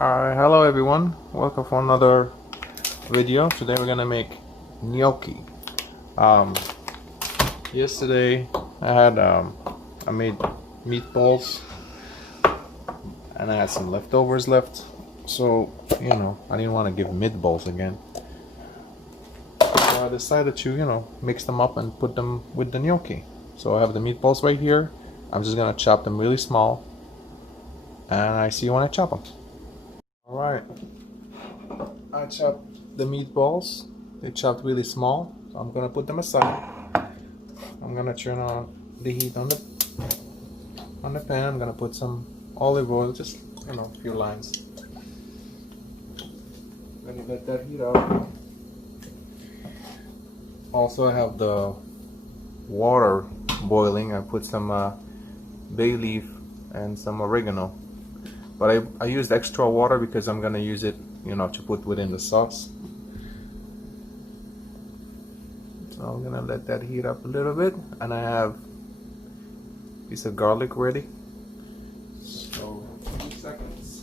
Hello everyone, welcome for another video. Today we're gonna make gnocchi. Yesterday I made meatballs and I had some leftovers left, so I didn't want to give meatballs again. So I decided to mix them up and put them with the gnocchi. So I have the meatballs right here. I'm just gonna chop them really small, and I see you when I chop them. Alright, I chopped the meatballs. They chopped really small, so I'm gonna put them aside. I'm gonna turn on the heat on the pan. I'm gonna put some olive oil, just a few lines. Gonna let that heat up. Also, I have the water boiling. I put some bay leaf and some oregano. But I used extra water because I'm gonna use it, to put within the sauce. So I'm gonna let that heat up a little bit, and I have a piece of garlic ready. So 2 seconds.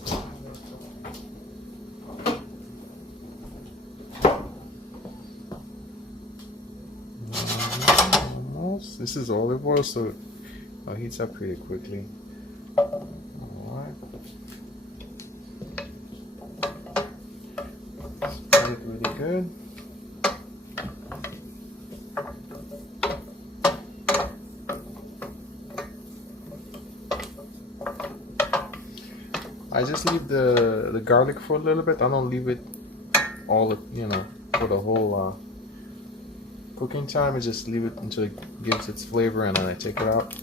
Almost. This is olive oil, so it heats up pretty quickly. Spread it really good. I just leave the garlic for a little bit. I don't leave it all, for the whole cooking time. I just leave it until it gives its flavor, and then I take it out.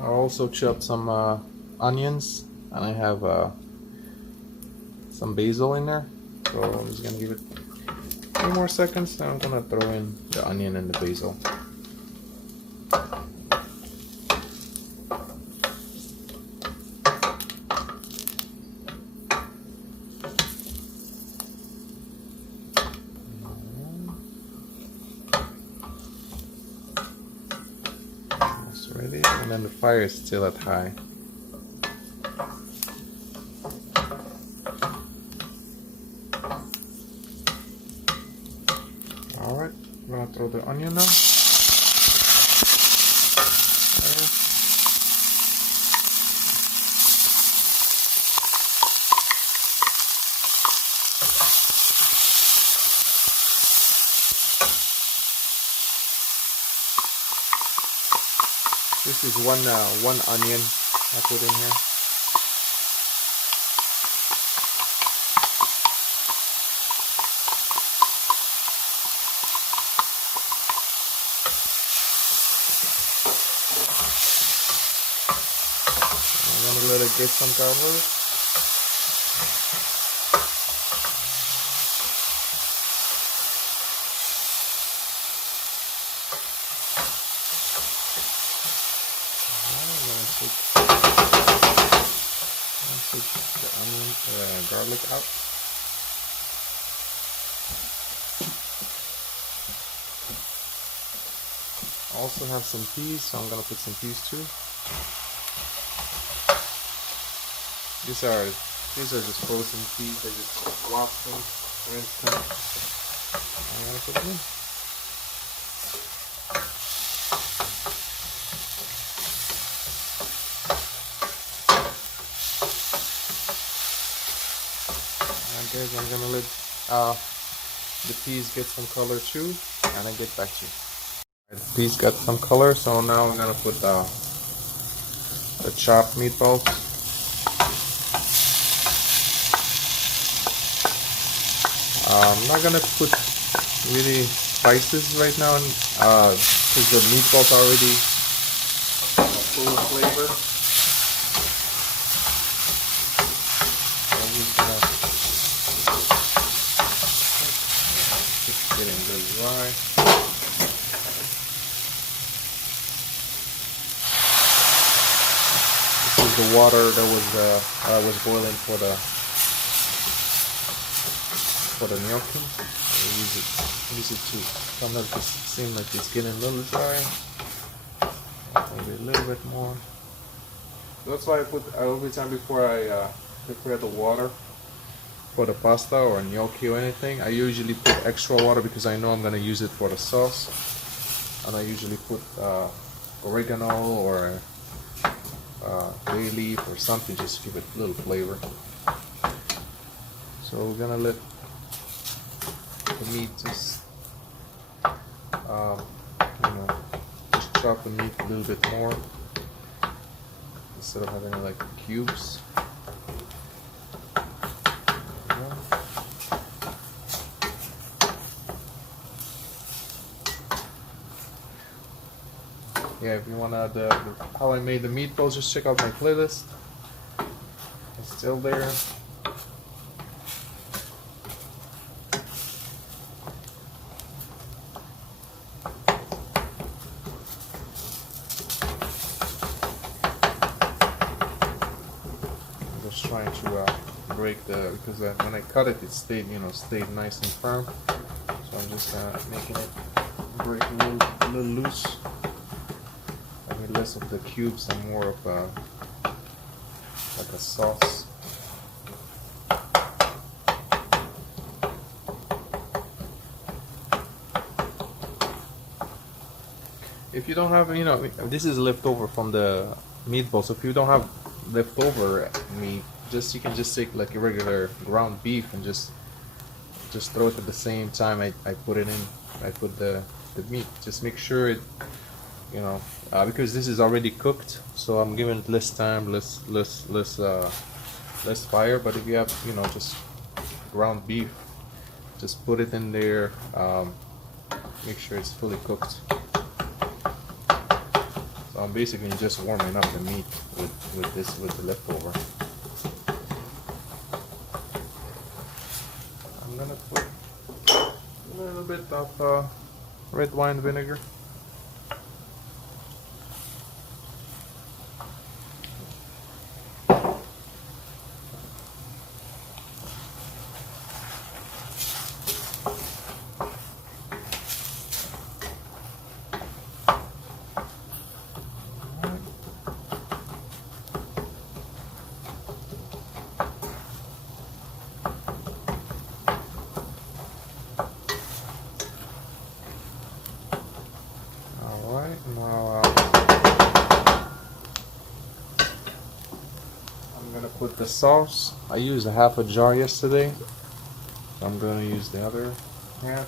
I also chopped some onions, and I have some basil in there. So I'm just gonna give it a few more seconds, then I'm gonna throw in the onion and the basil. Almost ready, and then the fire is still at high. Alright, I'm gonna throw the onion now. This is one onion I put in here. I'm gonna let it get some color. Take the onion, garlic out. I also have some peas, so I'm gonna put some peas too. These are just frozen peas. I just wash them, rinse them. I'm gonna put them in. Guys, I'm gonna let the peas get some color too, and I get back to you. The peas got some color, so now I'm gonna put the chopped meatballs. I'm not gonna put really spices right now, because the meatballs are already full of flavor. Getting really dry. This is the water that was boiling for the gnocchi. I use it to kind of seem like it's getting a little dry. Maybe a little bit more. That's why I put every time before I prepare the water for the pasta or gnocchi or anything. I usually put extra water because I know I'm gonna use it for the sauce, and I usually put oregano or bay leaf or something just to give it a little flavor. So we're gonna let the meat just just chop the meat a little bit more instead of having it like cubes. Yeah, if you wanna how I made the meatballs, just check out my playlist. It's still there. I'm just trying to break because when I cut it, it stayed nice and firm. So I'm just making it break a little loose. Less of the cubes and more of like a sauce. If you don't have, this is leftover from the meatball. So if you don't have leftover meat, you can just take like a regular ground beef and just throw it at the same time I put it in. I put the meat. Just make sure it. Because this is already cooked, so I'm giving it less time, less fire. But if you have, just ground beef, just put it in there. Make sure it's fully cooked. So I'm basically just warming up the meat with the leftover. I'm gonna put a little bit of red wine vinegar. Now I'm gonna put the sauce. I used a half a jar yesterday. I'm gonna use the other half.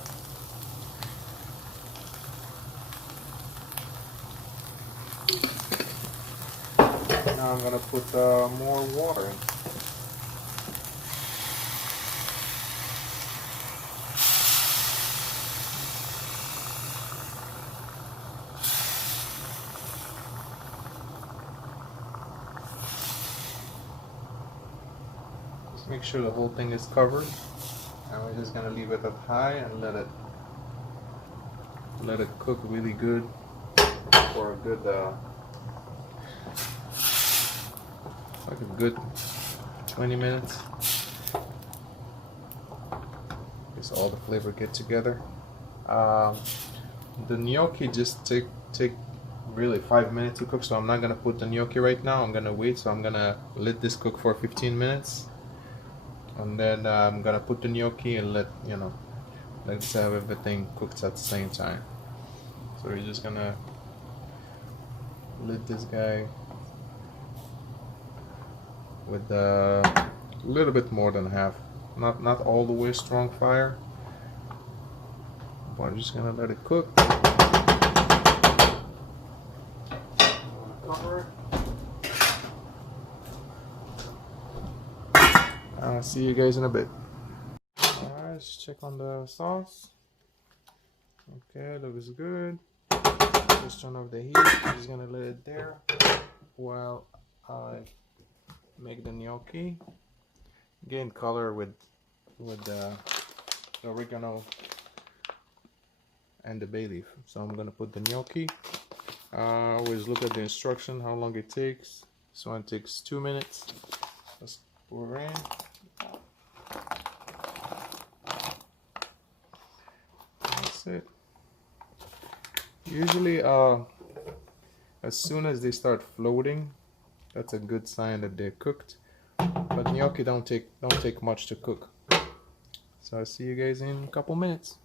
Now I'm gonna put more water in. Make sure the whole thing is covered, and we're just gonna leave it at high and let it cook really good for a good like a good 20 minutes. Because all the flavor get together. The gnocchi just take really 5 minutes to cook, so I'm not gonna put the gnocchi right now. I'm gonna wait, so I'm gonna let this cook for 15 minutes. And then I'm gonna put the gnocchi and let's have everything cooked at the same time. So we're just gonna let this guy with a little bit more than half, not all the way strong fire, but I'm just gonna let it cook. Cover it. I'll see you guys in a bit. Alright, let's check on the sauce. Okay, looks good. Just turn off the heat. I'm just gonna let it there while I make the gnocchi. Gain color with the oregano and the bay leaf. So I'm gonna put the gnocchi. Always look at the instruction, how long it takes. This one takes 2 minutes. Let's pour in. That's it. Usually, as soon as they start floating, That's a good sign that they're cooked. But gnocchi don't take much to cook. So I'll see you guys in a couple minutes.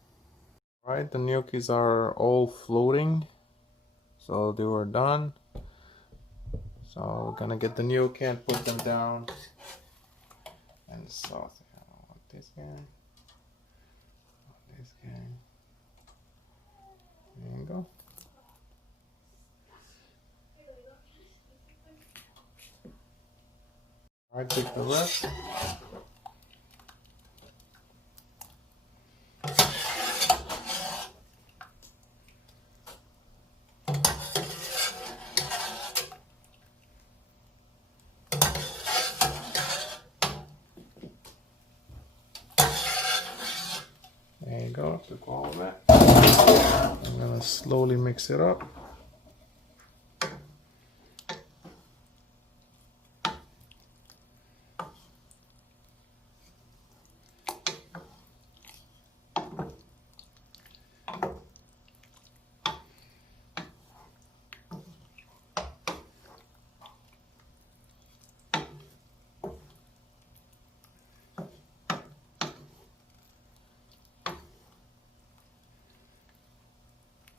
Alright, the gnocchis are all floating. So they were done. So we're gonna get the gnocchi and put them down. And the sauce. I don't want this guy. This guy. There you go. Alright, take the rest. There you go, took all of that. I'm gonna slowly mix it up.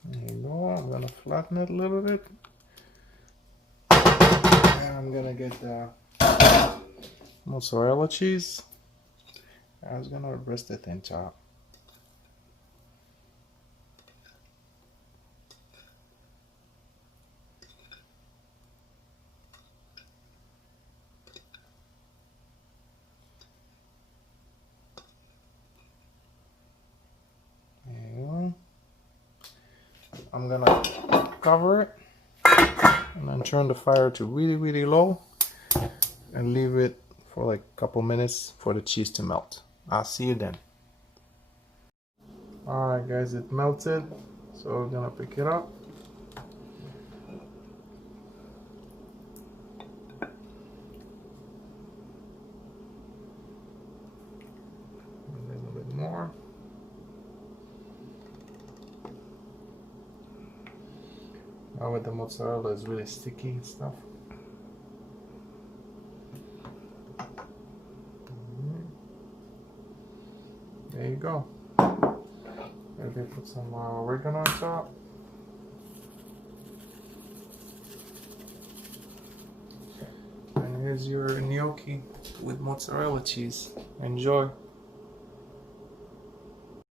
There you go, I'm gonna flatten it a little bit. And I'm gonna get the mozzarella cheese. I was gonna rest it in top. There you go. I'm gonna cover it and then turn the fire to really low and leave it for like a couple minutes for the cheese to melt. I'll see you then. Alright guys, it melted, so we're gonna pick it up. A little bit more. Now with the mozzarella is really sticky and stuff. There you go. Maybe put some oregano on top. And here's your gnocchi with mozzarella cheese. Enjoy.